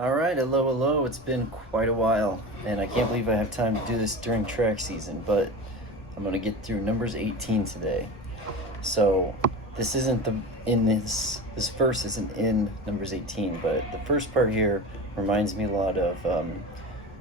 All right, hello, hello. It's been quite a while, and I can't believe I have time to do this during track season, but I'm going to get through Numbers 18 today. So, this isn't this verse isn't in Numbers 18, but the first part here reminds me a lot of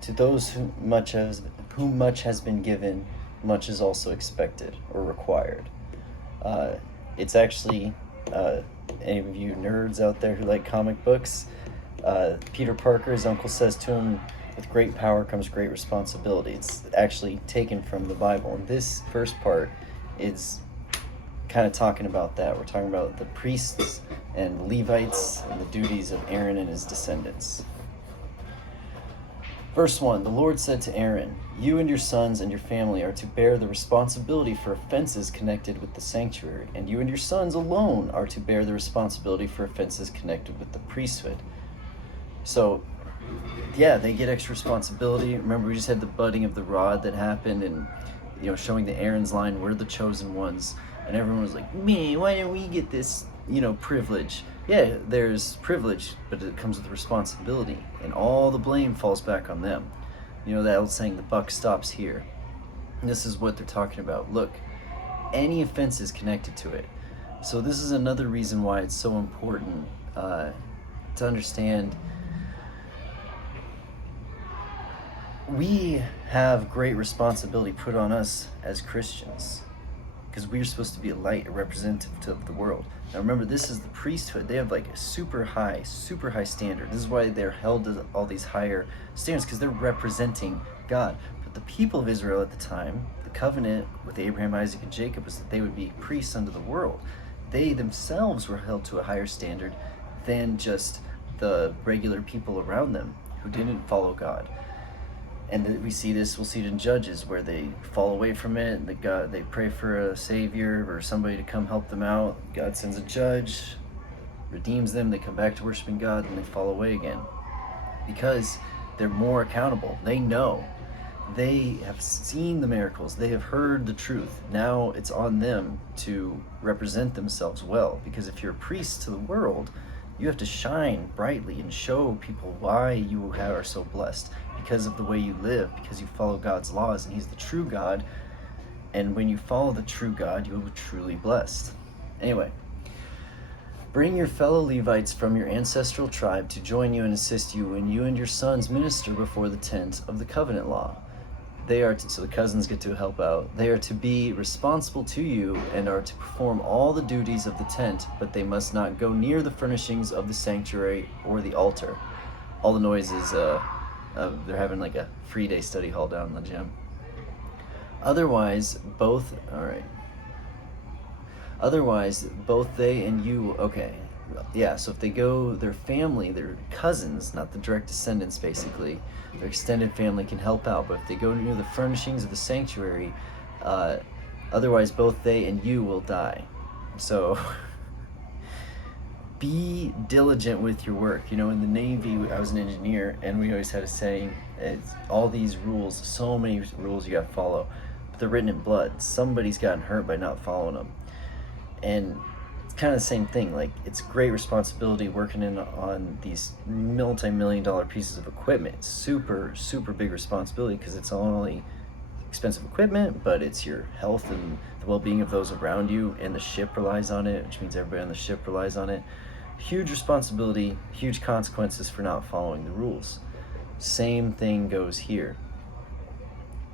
to those whom much has been given, much is also expected or required. Uh, it's actually any of you nerds out there who like comic books, Peter Parker, his uncle says to him, with great power comes great responsibility. It's actually taken from the Bible. And this first part is kind of talking about that. We're talking about the priests and the Levites and the duties of Aaron and his descendants. Verse 1, the Lord said to Aaron, "You and your sons and your family are to bear the responsibility for offenses connected with the sanctuary, and you and your sons alone are to bear the responsibility for offenses connected with the priesthood." So, yeah, they get extra responsibility. Remember, we just had the budding of the rod that happened, and showing the Aaron's line, we're the chosen ones, and everyone was like, "Man, why didn't we get this, privilege?" Yeah, there's privilege, but it comes with responsibility, and all the blame falls back on them. That old saying, the buck stops here. And this is what they're talking about. Look, any offense is connected to it. So this is another reason why it's so important to understand. We have great responsibility put on us as Christians because we're supposed to be a light, a representative of the world. Now remember, this is the priesthood. They have like a super high standard. This is why they're held to all these higher standards, because they're representing God. But the people of Israel at the time, the covenant with Abraham, Isaac, and Jacob was that they would be priests unto the world. They themselves were held to a higher standard than just the regular people around them who didn't follow God. And we'll see it in Judges, where they fall away from it, and they pray for a savior or somebody to come help them out. God sends a judge, redeems them, they come back to worshiping God, and they fall away again. Because they're more accountable. They know. They have seen the miracles. They have heard the truth. Now it's on them to represent themselves well. Because if you're a priest to the world, you have to shine brightly and show people why you are so blessed. Because of the way you live, because you follow God's laws, and He's the true God. And when you follow the true God, you will be truly blessed. Anyway, bring your fellow Levites from your ancestral tribe to join you and assist you when you and your sons minister before the tent of the covenant law. So the cousins get to help out. They are to be responsible to you and are to perform all the duties of the tent, but they must not go near the furnishings of the sanctuary or the altar. All the noise is they're having like a free day study hall down in the gym. Otherwise, both they and you, so if they go, their family, their cousins, not the direct descendants basically, their extended family can help out, but if they go near the furnishings of the sanctuary, otherwise both they and you will die. So be diligent with your work. In the Navy, I was an engineer, and we always had a saying, it's all these rules, so many rules you got to follow, but they're written in blood. Somebody's gotten hurt by not following them. And it's kind of the same thing. Like, it's great responsibility working on these multi-million-dollar pieces of equipment. Super, super big responsibility, because it's not only expensive equipment, but it's your health and the well-being of those around you, and the ship relies on it, which means everybody on the ship relies on it. Huge responsibility, huge consequences for not following the rules. Same thing goes here.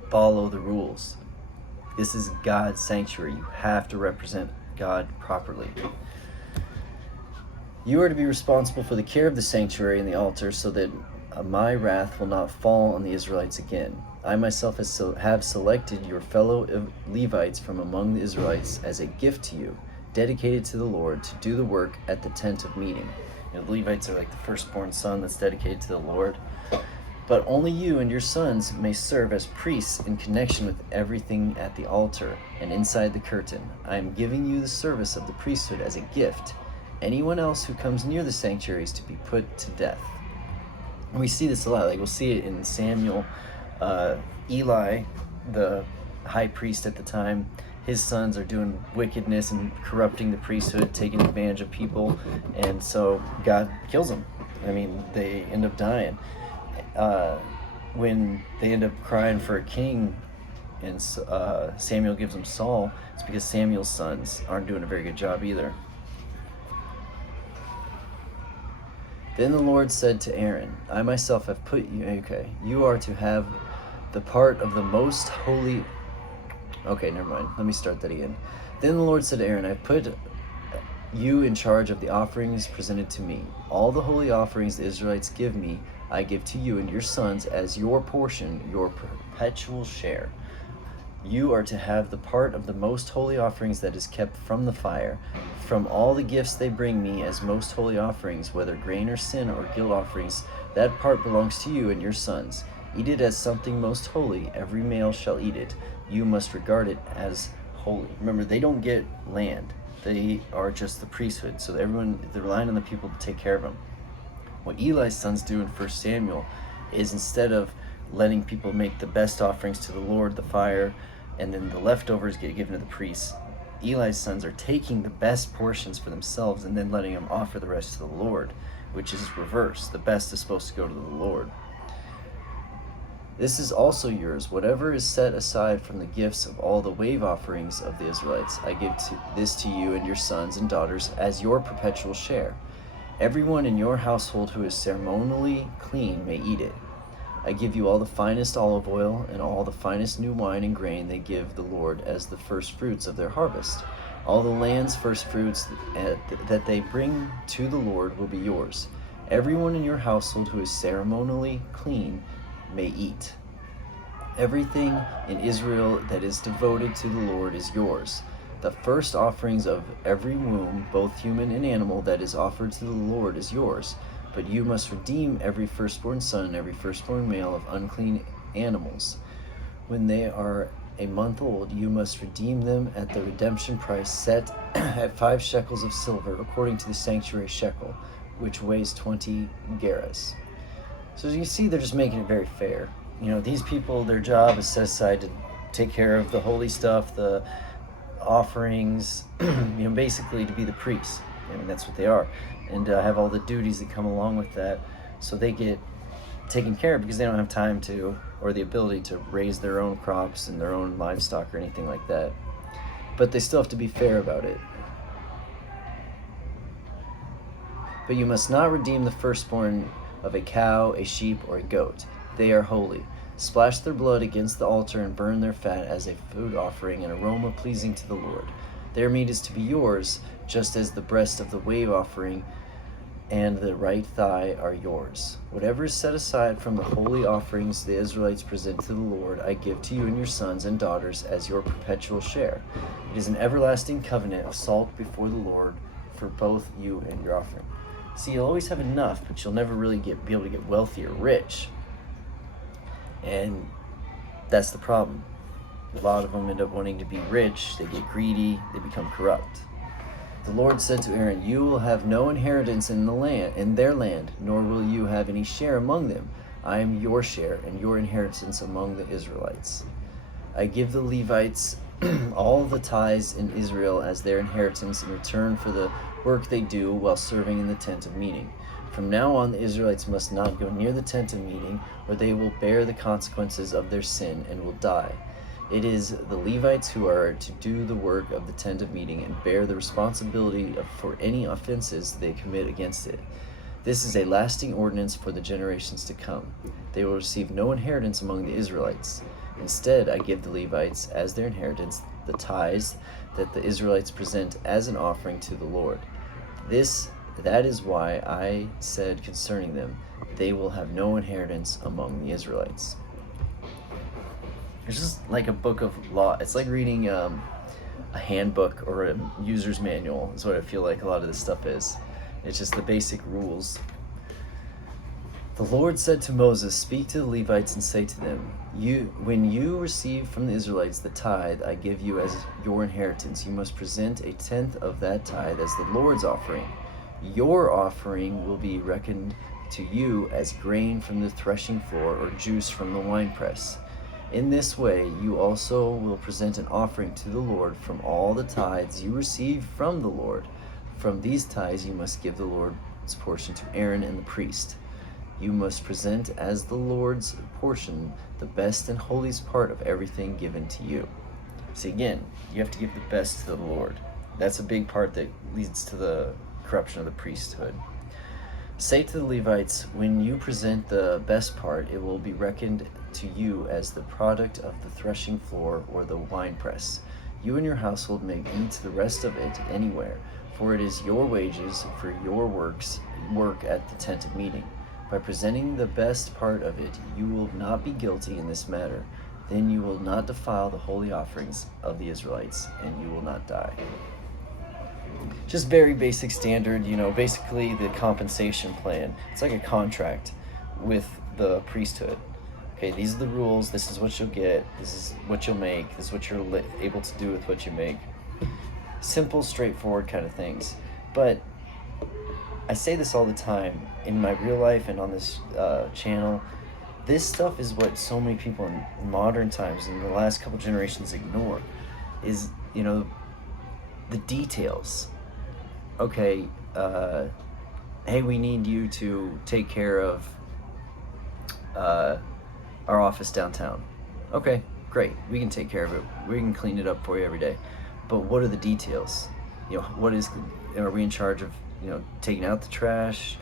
Follow the rules. This is God's sanctuary. You have to represent God properly. You are to be responsible for the care of the sanctuary and the altar, so that my wrath will not fall on the Israelites again. I myself have selected your fellow Levites from among the Israelites as a gift to you, dedicated to the Lord, to do the work at the tent of meeting. The Levites are like the firstborn son that's dedicated to the Lord. But only you and your sons may serve as priests in connection with everything at the altar and inside the curtain. I am giving you the service of the priesthood as a gift. Anyone else who comes near the sanctuary is to be put to death. And we see this a lot. Like, we'll see it in Samuel. Eli, the high priest at the time, his sons are doing wickedness and corrupting the priesthood, taking advantage of people, and so God kills them. I mean, they end up dying. When they end up crying for a king, and Samuel gives them Saul, it's because Samuel's sons aren't doing a very good job either. Then the Lord said to Aaron, I myself have put you, you are to have the part of the most holy. Okay, never mind. Let me start that again. Then the Lord said to Aaron, I put you in charge of the offerings presented to me. All the holy offerings the Israelites give me, I give to you and your sons as your portion, your perpetual share. You are to have the part of the most holy offerings that is kept from the fire. From all the gifts they bring me as most holy offerings, whether grain or sin or guilt offerings, that part belongs to you and your sons. Eat it as something most holy. Every male shall eat it. You must regard it as holy. Remember, they don't get land. They are just the priesthood. So everyone, they're relying on the people to take care of them. What Eli's sons do in 1 Samuel is, instead of letting people make the best offerings to the Lord, the fire, and then the leftovers get given to the priests, Eli's sons are taking the best portions for themselves and then letting them offer the rest to the Lord, which is reverse. The best is supposed to go to the Lord. This is also yours. Whatever is set aside from the gifts of all the wave offerings of the Israelites, I give this to you and your sons and daughters as your perpetual share. Everyone in your household who is ceremonially clean may eat it. I give you all the finest olive oil and all the finest new wine and grain they give the Lord as the first fruits of their harvest. All the land's first fruits that they bring to the Lord will be yours. Everyone in your household who is ceremonially clean may eat. Everything in Israel that is devoted to the Lord is yours. The first offerings of every womb, both human and animal, that is offered to the Lord is yours. But you must redeem every firstborn son and every firstborn male of unclean animals. When they are a month old, you must redeem them at the redemption price set at 5 shekels of silver, according to the sanctuary shekel, which weighs 20 gerahs. So as you see, they're just making it very fair. You know, these people, their job is set aside to take care of the holy stuff, the offerings, basically to be the priests. I mean, that's what they are. And have all the duties that come along with that. So they get taken care of because they don't have time to, or the ability to, raise their own crops and their own livestock or anything like that. But they still have to be fair about it. But you must not redeem the firstborn of a cow, a sheep, or a goat. They are holy. Splash their blood against the altar and burn their fat as a food offering, an aroma pleasing to the Lord. Their meat is to be yours, just as the breast of the wave offering and the right thigh are yours. Whatever is set aside from the holy offerings the Israelites present to the Lord, I give to you and your sons and daughters as your perpetual share. It is an everlasting covenant of salt before the Lord for both you and your offering. See, you'll always have enough, but you'll never really be able to get wealthy or rich. And that's the problem. A lot of them end up wanting to be rich, they get greedy, they become corrupt. The Lord said to Aaron, you will have no inheritance in their land, nor will you have any share among them. I am your share and your inheritance among the Israelites. I give the Levites all the tithes in Israel as their inheritance in return for the work they do while serving in the tent of meeting. From now on, the Israelites must not go near the tent of meeting, or they will bear the consequences of their sin and will die. It is the Levites who are to do the work of the tent of meeting and bear the responsibility for any offenses they commit against it. This is a lasting ordinance for the generations to come. They will receive no inheritance among the Israelites. Instead, I give the Levites as their inheritance the tithes that the Israelites present as an offering to the Lord. That is why I said concerning them, they will have no inheritance among the Israelites. It's just like a book of law. It's like reading a handbook or a user's manual is what I feel like a lot of this stuff is. It's just the basic rules. The Lord said to Moses, speak to the Levites and say to them, when you receive from the Israelites the tithe I give you as your inheritance, you must present a tenth of that tithe as the Lord's offering. Your offering will be reckoned to you as grain from the threshing floor or juice from the winepress. In this way, you also will present an offering to the Lord from all the tithes you receive from the Lord. From these tithes you must give the Lord portion to Aaron and the priest. You must present as the Lord's portion the best and holiest part of everything given to you. See, again, you have to give the best to the Lord. That's a big part that leads to the corruption of the priesthood. Say to the Levites, when you present the best part, it will be reckoned to you as the product of the threshing floor or the winepress. You and your household may eat the rest of it anywhere, for it is your wages for your work at the tent of meeting. By presenting the best part of it, you will not be guilty in this matter. Then you will not defile the holy offerings of the Israelites, and you will not die. Just very basic standard, basically the compensation plan. It's like a contract with the priesthood. Okay, these are the rules, this is what you'll get, this is what you'll make, this is what you're able to do with what you make. Simple, straightforward kind of things. But I say this all the time in my real life and on this channel. This stuff is what so many people in modern times, in the last couple generations, ignore. Is, the details. Okay, hey, we need you to take care of our office downtown. Okay, great, we can take care of it. We can clean it up for you every day. But what are the details? Are we in charge of, taking out the trash?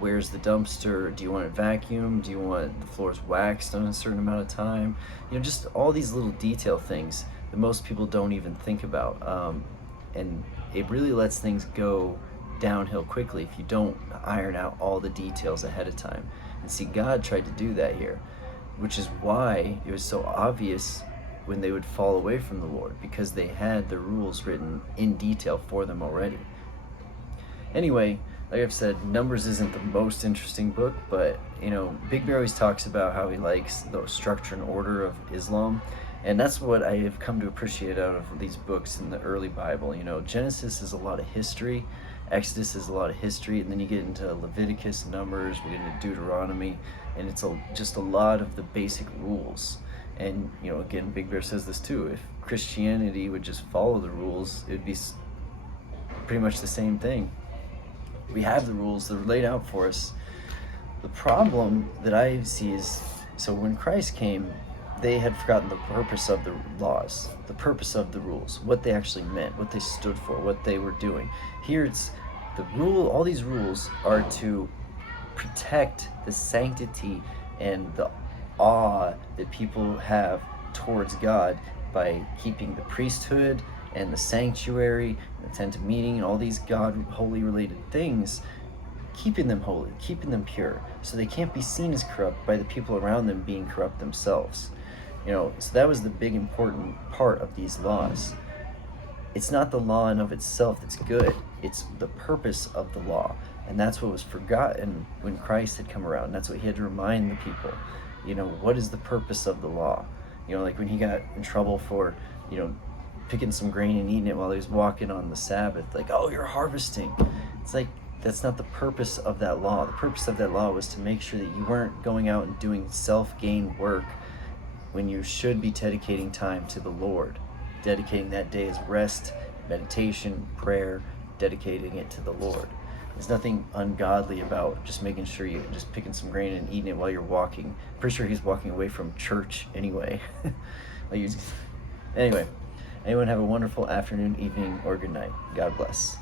Where's the dumpster? Do you want it vacuumed? Do you want the floors waxed on a certain amount of time? Just all these little detail things that most people don't even think about. And it really lets things go downhill quickly if you don't iron out all the details ahead of time. And see, God tried to do that here, which is why it was so obvious when they would fall away from the Lord, because they had the rules written in detail for them already. Anyway, like I've said, Numbers isn't the most interesting book, but Big Bear always talks about how he likes the structure and order of Islam, and that's what I have come to appreciate out of these books in the early Bible. Genesis is a lot of history, Exodus is a lot of history, and then you get into Leviticus, Numbers, we get into Deuteronomy, and it's just a lot of the basic rules. And again, Big Bear says this too, if Christianity would just follow the rules, it'd be pretty much the same thing. We have the rules, they're laid out for us. The problem that I see is, so when Christ came, they had forgotten the purpose of the laws, the purpose of the rules, what they actually meant, what they stood for, what they were doing. Here it's the rule, all these rules are to protect the sanctity and the awe that people have towards God by keeping the priesthood and the sanctuary, and the tent of meeting, and all these God holy related things, keeping them holy, keeping them pure, so they can't be seen as corrupt by the people around them being corrupt themselves. So that was the big important part of these laws. It's not the law in of itself that's good, it's the purpose of the law. And that's what was forgotten when Christ had come around. That's what he had to remind the people. What is the purpose of the law? Like when he got in trouble for, picking some grain and eating it while he was walking on the Sabbath, like, oh, you're harvesting. It's like, that's not the purpose of that law. The purpose of that law was to make sure that you weren't going out and doing self-gain work when you should be dedicating time to the Lord, dedicating that day as rest, meditation, prayer, dedicating it to the Lord. There's nothing ungodly about just making sure you're just picking some grain and eating it while you're walking. Pretty sure he's walking away from church anyway. Anyway, anyone have a wonderful afternoon, evening, or good night. God bless.